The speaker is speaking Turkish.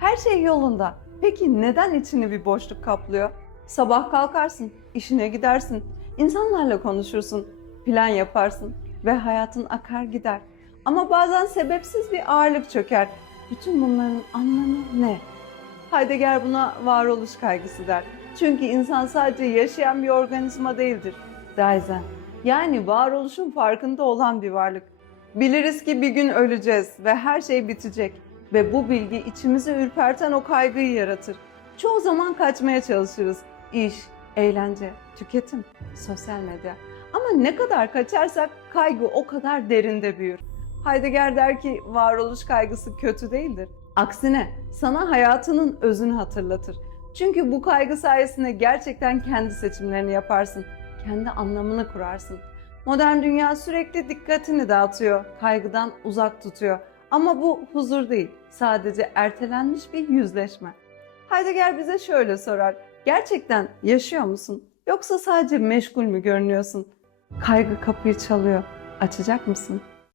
Her şey yolunda. Peki neden içini bir boşluk kaplıyor? Sabah kalkarsın, işine gidersin, insanlarla konuşursun, plan yaparsın ve hayatın akar gider. Ama bazen sebepsiz bir ağırlık çöker. Bütün bunların anlamı ne? Heidegger buna varoluş kaygısı der. Çünkü insan sadece yaşayan bir organizma değildir. Daisen. Yani varoluşun farkında olan bir varlık. Biliriz ki bir gün öleceğiz ve her şey bitecek. Ve bu bilgi içimizi ürperten o kaygıyı yaratır. Çoğu zaman kaçmaya çalışırız. İş, eğlence, tüketim, sosyal medya. Ama ne kadar kaçarsak kaygı o kadar derinde büyür. Heidegger der ki varoluş kaygısı kötü değildir. Aksine sana hayatının özünü hatırlatır. Çünkü bu kaygı sayesinde gerçekten kendi seçimlerini yaparsın. Kendi anlamını kurarsın. Modern dünya sürekli dikkatini dağıtıyor, kaygıdan uzak tutuyor. Ama bu huzur değil, sadece ertelenmiş bir yüzleşme. Heidegger bize şöyle sorar. Gerçekten yaşıyor musun? Yoksa sadece meşgul mü görünüyorsun? Kaygı kapıyı çalıyor. Açacak mısın?